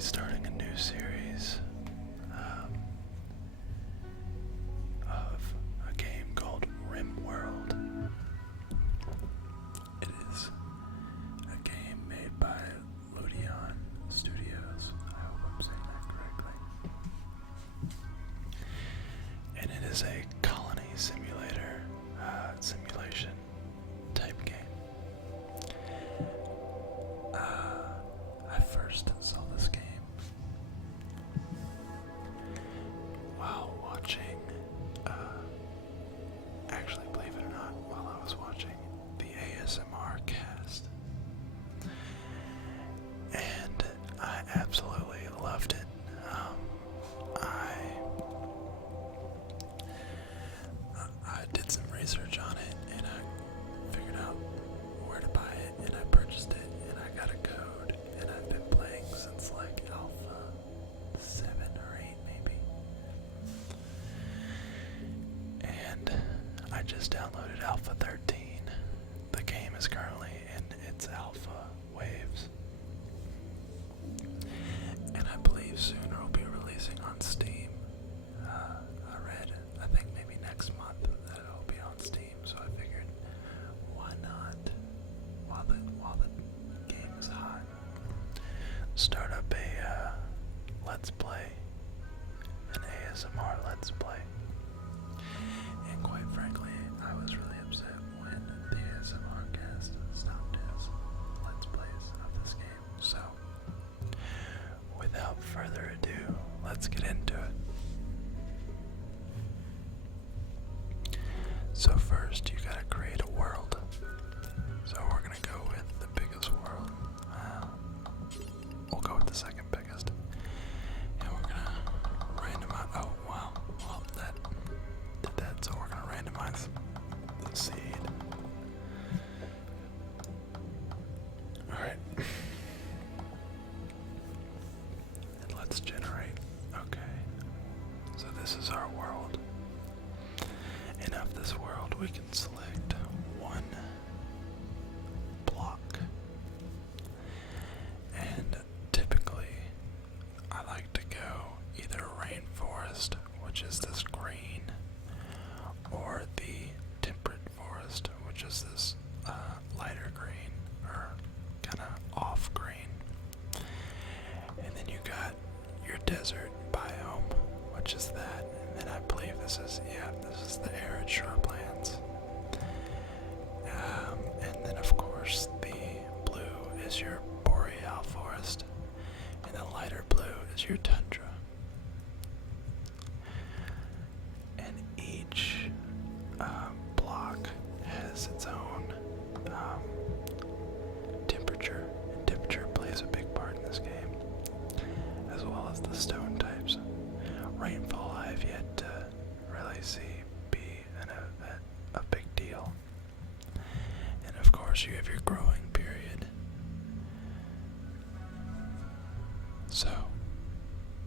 starting a new series of a game called Rimworld. It is a game made by Ludion Studios. I hope I'm saying that correctly. And it is a colony simulator, simulation type game. I first saw this game while watching, actually, believe it or not, while I was watching the ASMR cast. And I absolutely loved it. I did some research on it and I figured out where to buy it and I purchased it and I got a code and I've been playing since like Alpha 7 or 8 maybe. And I just downloaded Alpha 13. The game is currently in its alpha waves. And I believe soon it will be releasing on Steam. I read, I think maybe next month that it will be on Steam, so I figured, why not, while the game is hot, start up a Let's Play, an ASMR Let's Play. And quite frankly, I was really upset when the ASMR cast stopped his Let's Plays of this game. So, without further ado, let's get into it. So first, you gotta create a world. So we're gonna go with the biggest world. We'll go with the second biggest. And we're gonna randomize. Oh, wow. Well, that did that. So we're gonna randomize the seed. Alright. And let's generate. Okay. So this is our world. And of this world, we can select one block. And typically, I like to go either rainforest, which is this green, or the temperate forest, which is this lighter green, or kind of off green. And then you got your desert biome, which is that. And then I believe this is the arid shrublands. And then of course the blue is your boreal forest, and the lighter blue is your tundra. And each block has its own temperature, and temperature plays a big part in this game, as well as the stone types. Rainfall I've yet to really see be a big deal. And of course you have your growing period. So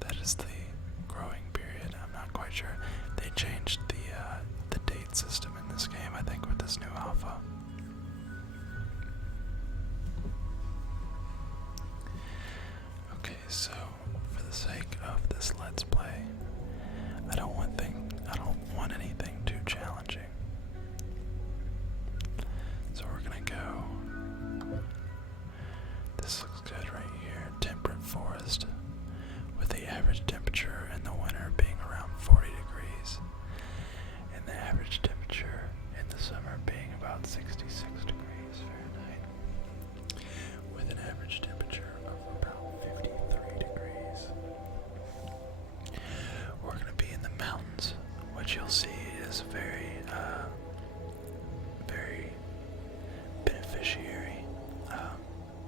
that is the growing period. I'm not quite sure. They changed the date system in this game, I think, with this new alpha. Okay, so for the sake of this Let's Play, I don't want anything too challenging. So we're gonna go. This looks good right here. Temperate forest, with the average temperature in the winter being around 40 degrees, and the average temperature in the summer being about 66 degrees Fahrenheit, with an average temperature of about 53 degrees. We're going to be in the mountains, which you'll see is very beneficiary,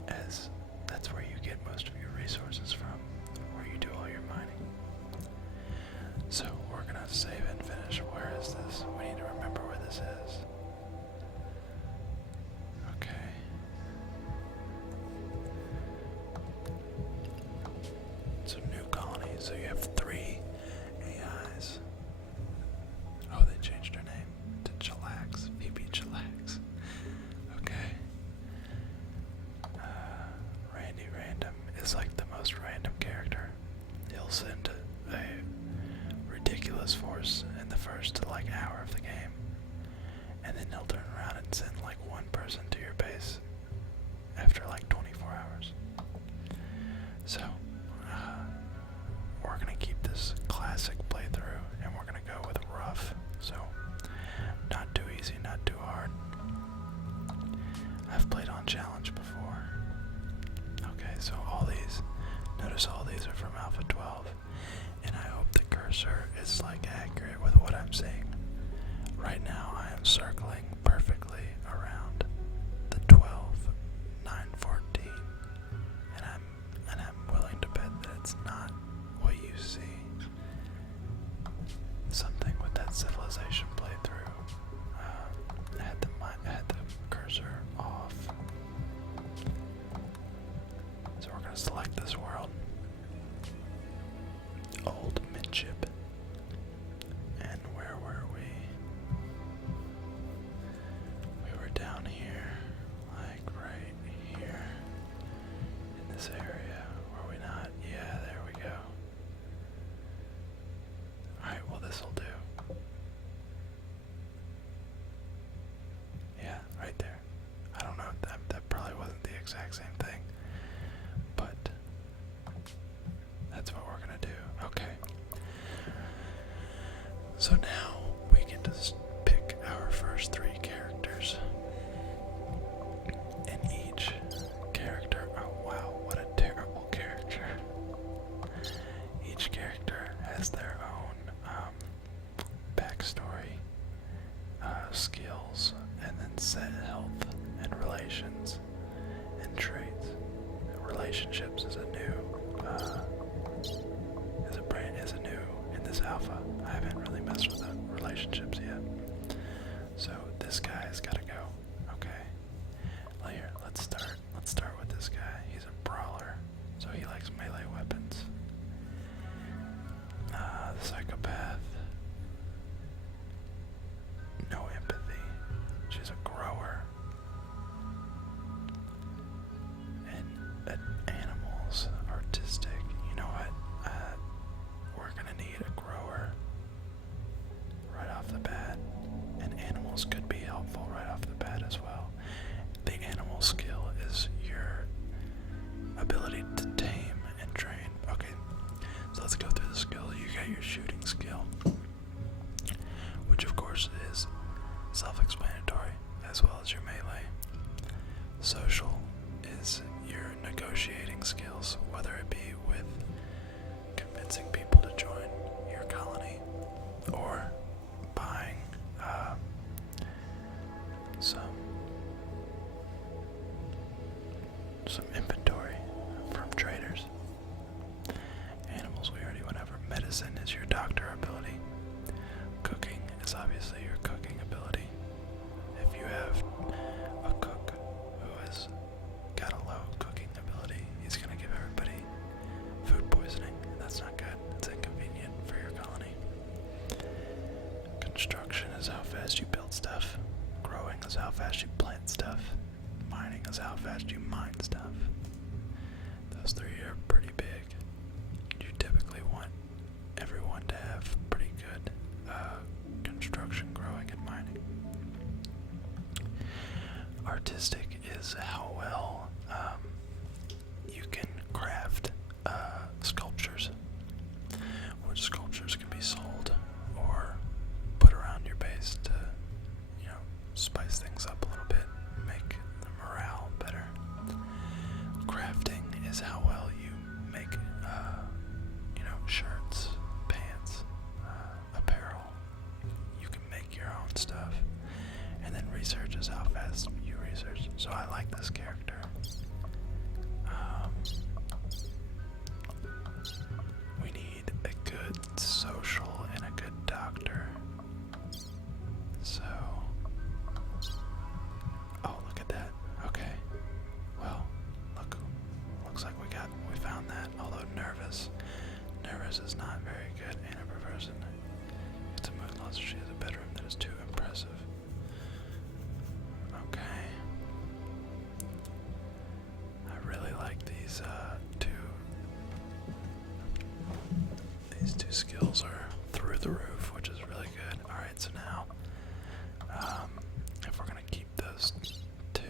as that's where you get most of your resources from, where you do all your mining. So we're going to save and finish. Where is this? We need to remember where this is. Okay. So new colony. So you have 3 AIs. Oh, they changed their name to Chillax. VP Chillax. Okay. Randy Random is like the most random character he'll send a ridiculous force in the first like hour of the game, and then he'll turn around and send like one person to your base after like 24 hours. So we're gonna keep this classic playthrough, and we're gonna go with rough. So not too easy, not too hard. I've played on challenge before. Okay, so notice all these are from Alpha 12, and I hope the cursor is like accurate with what I'm seeing. Right now I am circling perfectly around the 12,914, and I'm willing to bet that it's not what you see. Something with that civilization playthrough. I had the cursor off. So we're gonna select this world. Old Midship. And where were we? We were down here, like right here, in this area. Were we not? Yeah, there we go. Alright, well this'll do. Yeah, right there. I don't know, that probably wasn't the exact same thing, but that's what we're gonna do. Okay. So now we get to pick our first 3 characters. And each character, oh wow, what a terrible character. Each character has their own backstory, skills, and then set health and relations and traits. Relationships is a new in this alpha. I haven't really messed with the relationships yet. So this guy's gotta go. Okay. Well, here, let's start with this guy. He's a brawler, so he likes melee weapons. The psychopath. No empathy. She's a grower. And animals, artistic. You know what? We're gonna need a grower right off the bat, and animals could be helpful right off the bat as well. The animal skill is your ability to tame and train. Okay, so let's go through the skill. You got your shooting skill, which of course is self-explanatory, as well as your melee. Social is your negotiating skills, whether it be with convincing people to join your colony or buying some inventory from traders. Animals we already went over. Medicine is your doctor ability. Cooking is obviously your cooking ability. If you have a cook who has got a low cooking ability, he's going to give everybody skills are through the roof, which is really good. Alright, so now, if we're gonna keep those two,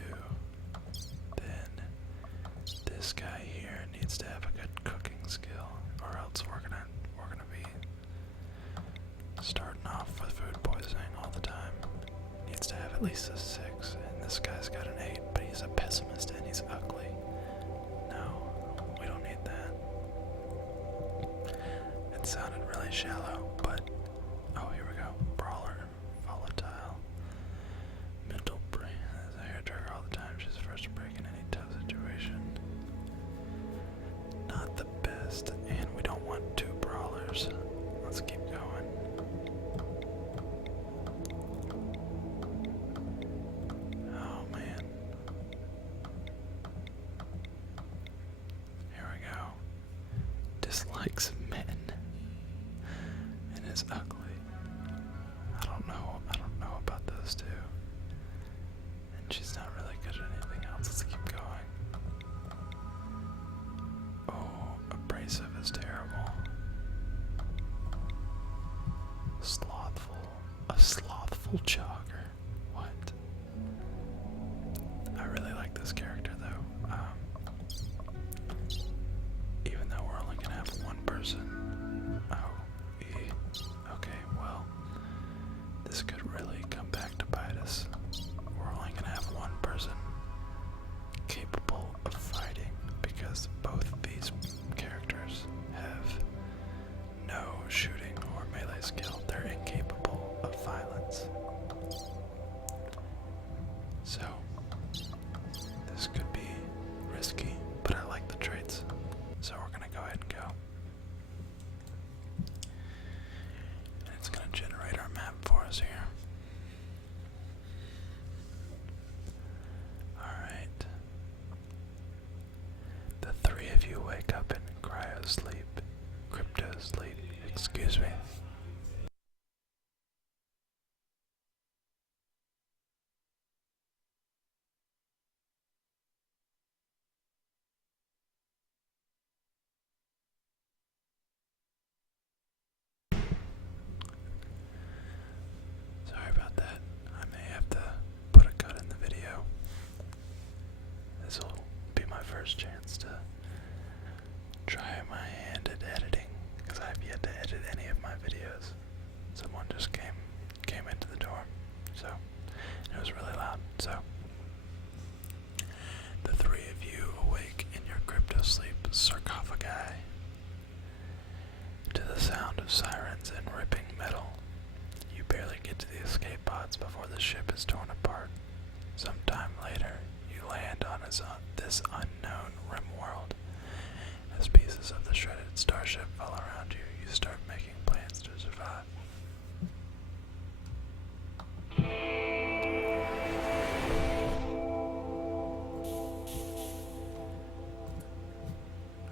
then this guy here needs to have a good cooking skill, or else we're gonna be starting off with food poisoning all the time. Needs to have at least a 6, and this guy's got an 8, but he's a pessimist and he's ugly. No, we don't need that. It sounded really shallow, but oh, here we go. Brawler, volatile, mental brain. There's a hair trigger all the time. She's first to break in any tough situation. Not the best, and we don't want 2 brawlers. Let's keep going. Oh man. Here we go. Dislikes men and is ugly. I don't know about those 2. And she's not really good at anything else. Let's keep going. Oh, abrasive is terrible. Slothful. A slothful jogger. What? I really like this character though. Even though we're only gonna have 1 person. Oh, okay, well, this could really come back to bite us. We're only gonna have 1 person capable of fighting because both of these characters have no shooting or melee skill. They're incapable of violence. So, this could be risky, but I like the traits. So we're gonna go ahead and go. And it's gonna generate our map for us here. Alright. The 3 of you wake up in cryo sleep. Crypto sleep, excuse me. Sorry about that. I may have to put a cut in the video. This will be my first chance to try my hand at editing, because I've yet to edit any of my videos. Someone just came into the door, so it was really loud. So the 3 of you awake in your crypto sleep sarcophagi to the sound of sirens and ripping metal. You barely get to the escape pods before the ship is torn apart. Sometime later, you land on this unknown Rimworld. As pieces of the shredded starship fall around you, you start making plans to survive.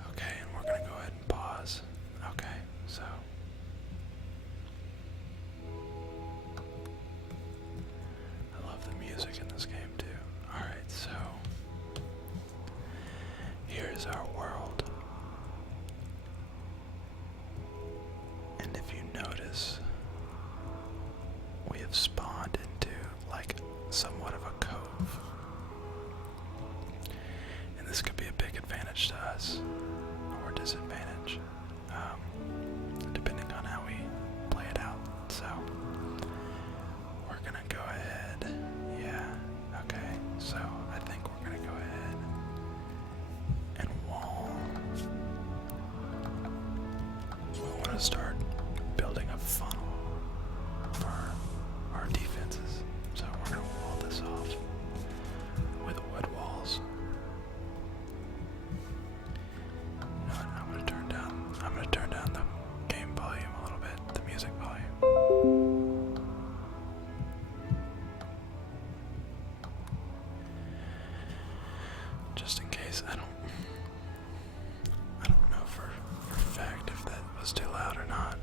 Okay, and we're gonna go ahead and pause. Okay, so I love the music in this game too. Alright, so here's our world. And if you notice, we have spawned into like somewhat of a cove. And this could be a big advantage to us, or disadvantage, depending on how we play it out. So we're gonna go ahead. Yeah, okay, so I think we're gonna go ahead and wall. We want to start building a funnel for our defenses. So we're gonna wall this off with wood walls. You know what, I'm gonna turn down the game volume a little bit, the music volume. Just in case, I don't know for a fact if that was too loud or not.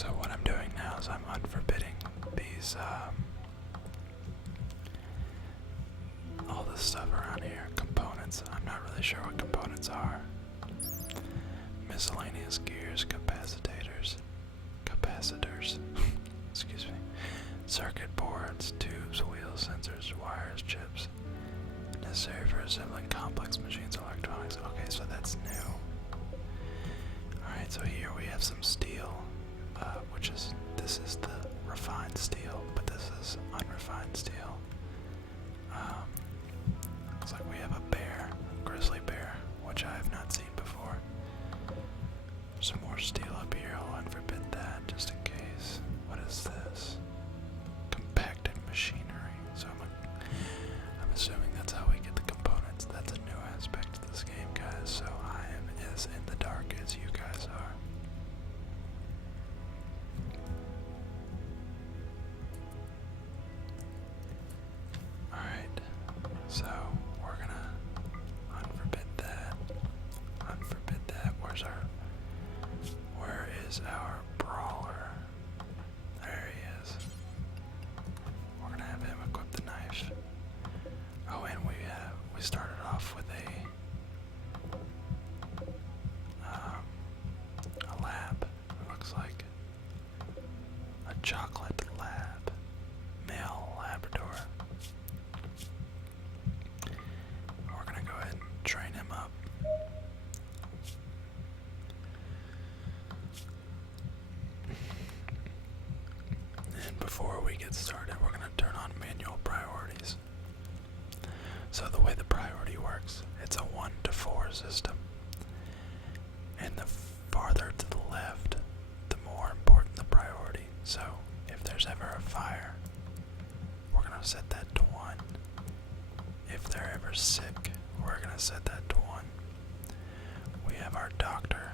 So what I'm doing now is I'm unforbidding these, all this stuff around here. Components. I'm not really sure what components are. Miscellaneous gears, capacitors, excuse me, circuit boards, tubes, wheels, sensors, wires, chips, necessary for assembling complex machines, electronics. Okay, so that's new. Alright, so here we have some steel, this is the refined steel, but this is unrefined steel. Looks like we have a bear, a grizzly bear, which I have not seen before. Some more steel up here, I'll unforbid that just in case. What is this? Compacted machinery. So I'm assuming that's how we get the components. That's a new aspect of this game, guys. So I am as in the dark as you guys are. Alright, so we're gonna unforbid that. Unforbid that. Where is our brawler? There he is. We're gonna have him equip the knife. Oh, and we started off with a lab. It looks like a chocolate lab, male Labrador. We're gonna go ahead and train him up. And before we get started, we're going to turn on manual priorities. So the way the priority works, it's a 1 to 4 system. And the farther to the left, the more important the priority. So if there's ever a fire, we're going to set that to 1. If they're ever sick, we're going to set that to 1. We have our doctor.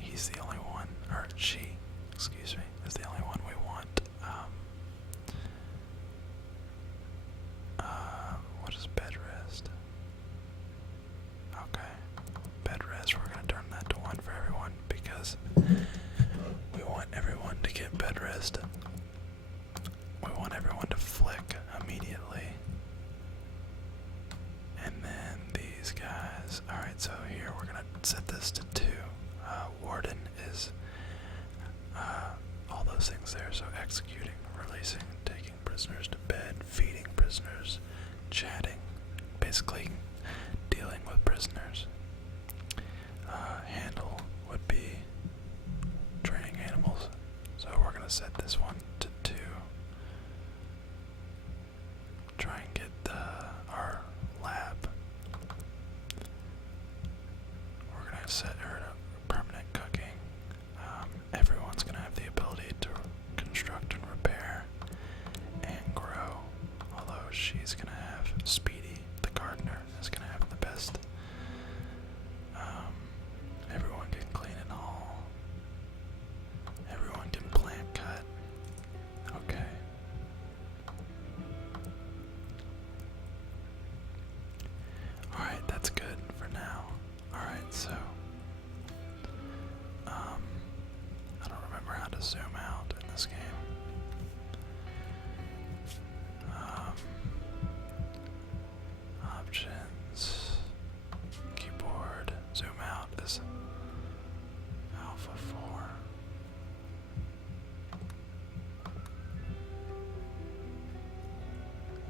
He's the only one, or she, excuse me, is the only one we want. What is bed rest? Okay, bed rest, we're going to turn that to 1 for everyone because we want everyone to get bed rest. We want everyone to flick immediately. And then these guys, alright, so here we're going to set this to 2. Warden is all those things there, so executing, releasing, taking prisoners to bed, feeding prisoners, chatting, basically dealing with prisoners. Handle would be training animals, so we're going to set this one to 2. Try and get our lab. We're going to set her to permanent cooking. Everyone's going to have the ability to construct and repair and grow, although she's going to have Speedy, the gardener, is going to have the best. Everyone can clean and haul. Everyone can plant cut. Okay. Alright, that's good for now. Alright, so I don't remember how to zoom out in this game. Options, keyboard, zoom out is Alpha 4.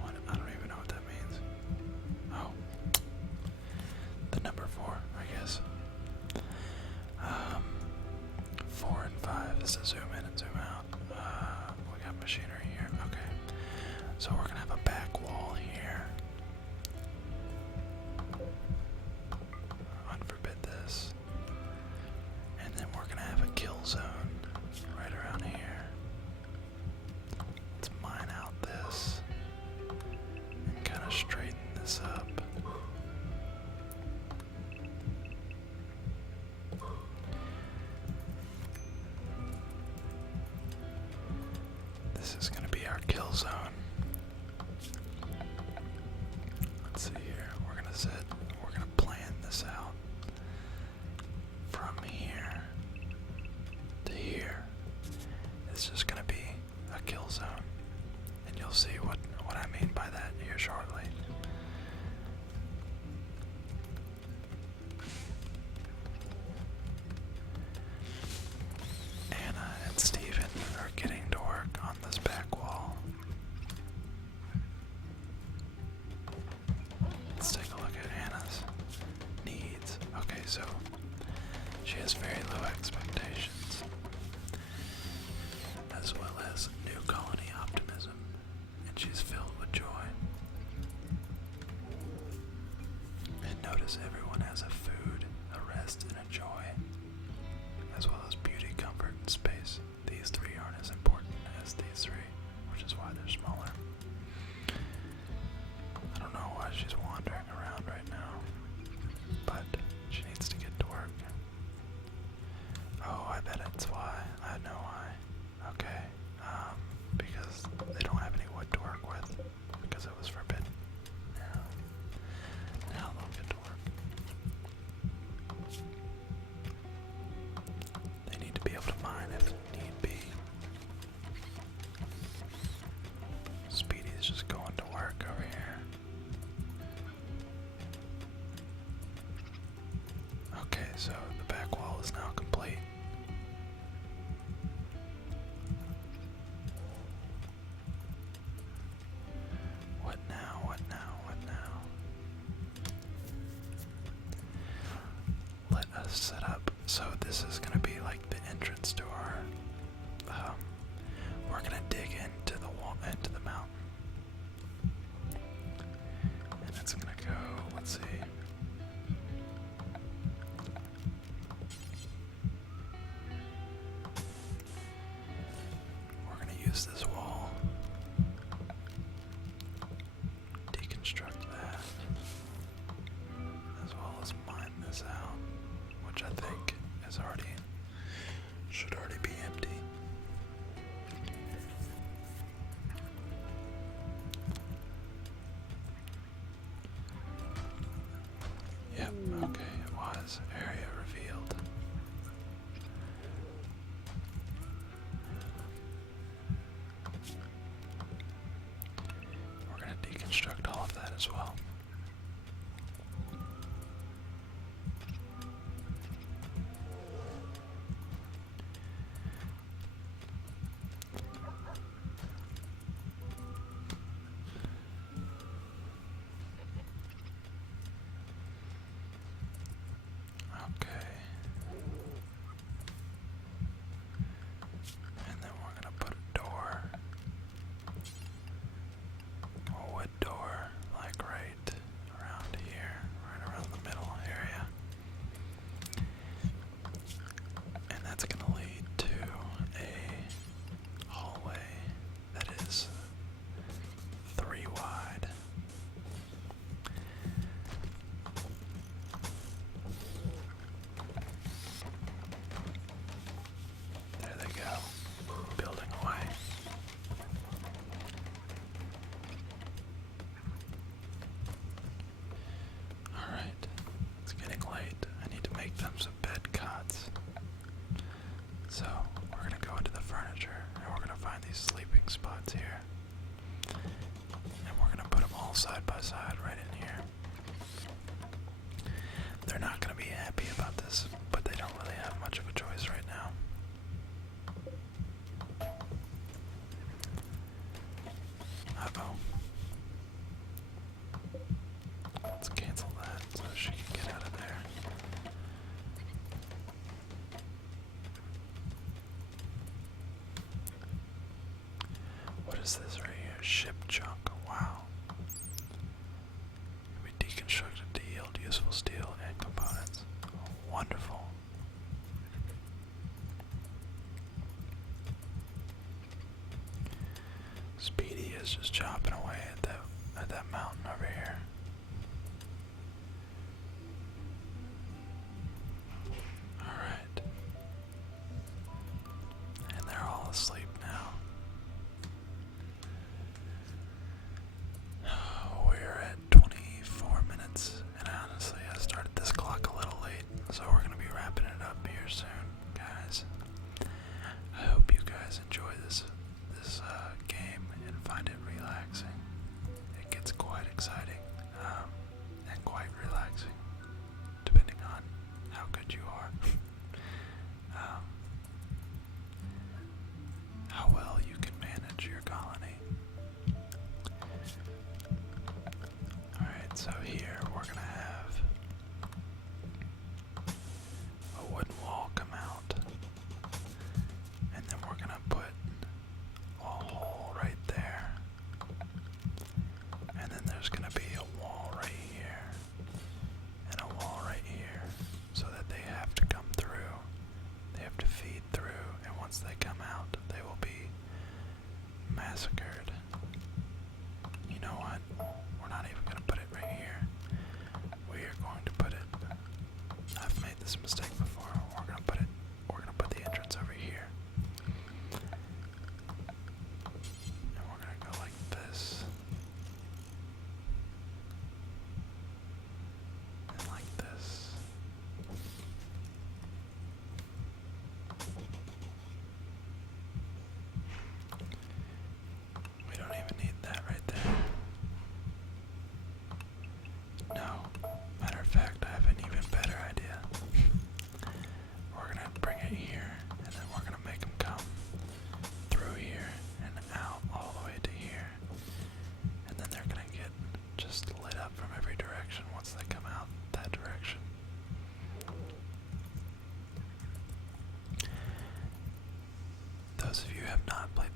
What? I don't even know what that means. Oh, the number 4, I guess. 4 and 5 is to zoom in and zoom out. We got machinery here. Okay. So we're gonna have a back wall here. Unforbid this. And then we're gonna have a kill zone right around here. Let's mine out this and kind of straighten this up. This is going to be our kill zone. Let's see here. We're going to plan this out from here. she's filled with joy. And notice everyone has a food, a rest, and a joy, as well as beauty, comfort, and space. These three aren't as important as these three, which is why they're smaller. I don't know why she's wandering around right now, but she needs to get to work. Oh, I bet it's why. I know why. Okay, because they don't have any wood to work with, because it was forbidden. Now they'll get to work. They need to be able to mine if need be. Speedy's just going to work over here. Okay, so the back wall is now complete. What now? What now? What now? Let us set up. So this is going to be like the entrance to our. We're going to dig into the wall, into the mountain, and it's going to go. Let's see. We're going to use this wall, deconstruct that, as well as mine this out, which I think is should already be empty. Yep, okay, it was. Area revealed. We're going to deconstruct all of that as well. Okay. And then we're going to put a door. A wood door, like right around here, right around the middle area. And that's going to lead to a hallway that is 3 wide. There they go, building away. Alright, it's getting late. I need to make them some bed cots. So, we're going to go into the furniture, and we're going to find these sleeping spots here. And we're going to put them all side by side right in here. They're not going to be happy about this, but they don't really have much of a choice right now. Uh-oh. Let's cancel that so she can get out of there. What is this right here? Ship junk. Wow. We deconstructed to yield useful steel and components. Wonderful. Speedy is just chopping away at that mountain over here. Alright. And they're all asleep now. We're at 24 minutes, and honestly, I started this clock a little late, so we're going to be wrapping it up here soon, guys. I hope you guys enjoy this game and find it relaxing. It gets quite exciting.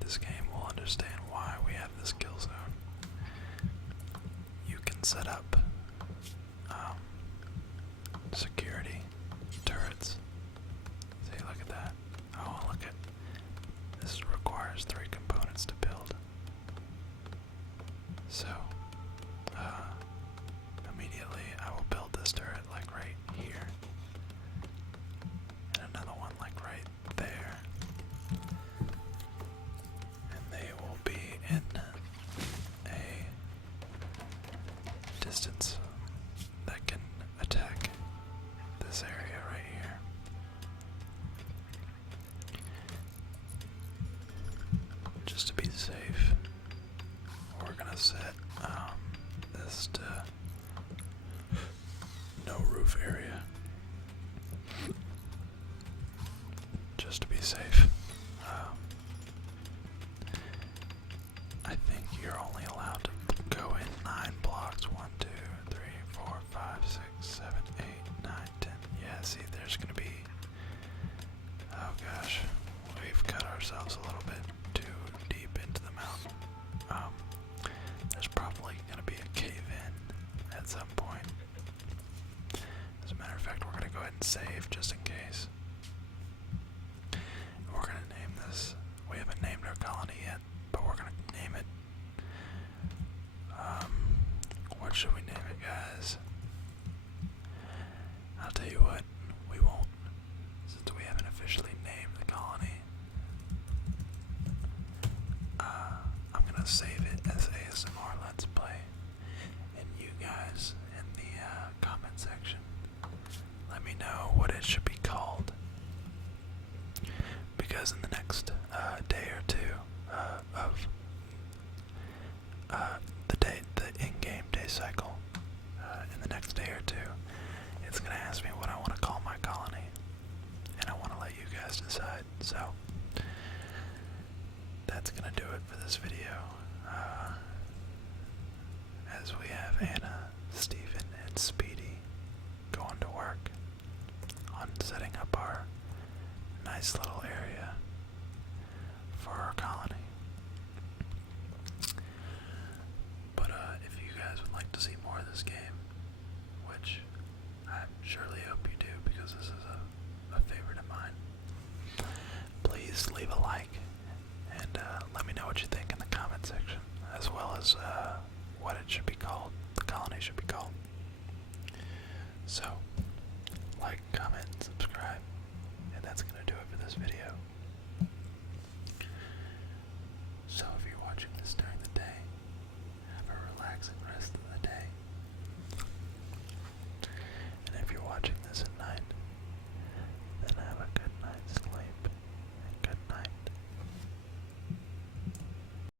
this game will understand why we have this kill zone. You can set up security turrets. See, look at that. Oh, look at this. Requires 3 components to build. So, immediately I will build this turret like right here, and another one like right there, and they will be in a distance that can attack this area right here. Just to be safe, we're gonna set this to no roof area, just to be safe. I think you're only allowed to go in 9 blocks. 1, 2, 3, 4, 5, 6, 7, 8, 9, 10. Yeah, see, there's gonna be, oh gosh, we've cut ourselves a little bit too deep into the mountain. There's probably gonna be a cave-in at some point. As a matter of fact, we're gonna go ahead and save just in case. We're gonna name this. We haven't named our colony yet, but we're gonna name it. What should we name it, guys? I'll tell you what, we won't, since we haven't officially named the colony. I'm gonna save it as ASMR Let's Play, and you guys in the comment section, let me know what it should be called, because in the next day or two of the in-game day cycle, in the next day or two, it's gonna ask me what I want to call my colony, and I want to let you guys decide. So that's gonna do it for this video. As we have Anna, Steven, and Speedy going to work on setting up our nice little area for our colony. But if you guys would like to see more of this game, which I surely hope you do because this is a favorite of mine, please leave a like and let me know what you think in the comment section, as well as what it should be called, the colony should be called. So, like, comment, subscribe, and that's going to do it for this video. So if you're watching this during